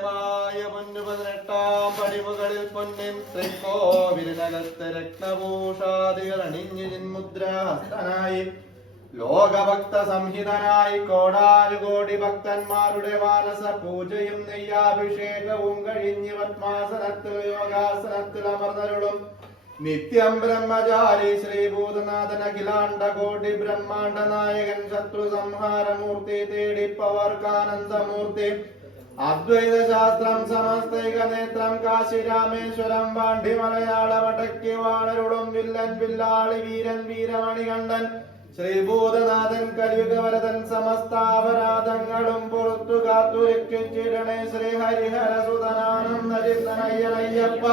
പുണ്യമായ പൊന്നു 18 പടിമുകളിൽ പൊന്നിൻ തൃക്കോവിലിനകത്ത് രത്നഭൂഷാദികൾ അണിഞ്ഞു ചിന്മുദ്രാഹസ്തനായി ലോകഭക്ത സംഹിതനായി കോടാനുകോടി ഭക്തന്മാരുടെ മാനസ പൂജയും നെയ്യാഭിഷേകവും കഴിഞ്ഞ് പത്മാസനത്തിൽ യോഗാസനത്തിൽ അമർന്നരുളും നിത്യം ബ്രഹ്മചാരി ശ്രീഭൂതനാഥൻ അഖിലാണ്ട കോടി ബ്രഹ്മാണ്ട നായകൻ ശത്രു സംഹാരമൂർത്തി തേടിപ്പവർക്കാനന്ദമൂർത്തി അദ്വൈത ശാസ്ത്രം സമസ്തൈക നേത്രം കാശി രാമേശ്വരം വാണ്ടി മലയാള വടക്കി വാണരുളും വില്ലൻ വില്ലാളി വീരൻ വീരമണികണ്ഠൻ ശ്രീഭൂതനാഥൻ കലിയുഗവരതൻ സമസ്താപരാധങ്ങളും പുറത്തു കാത്തു രക്ഷിച്ചിടണേ ശ്രീ ഹരിഹരസുതനാനന്ദ ചിത്തനയ്യനയ്യപ്പ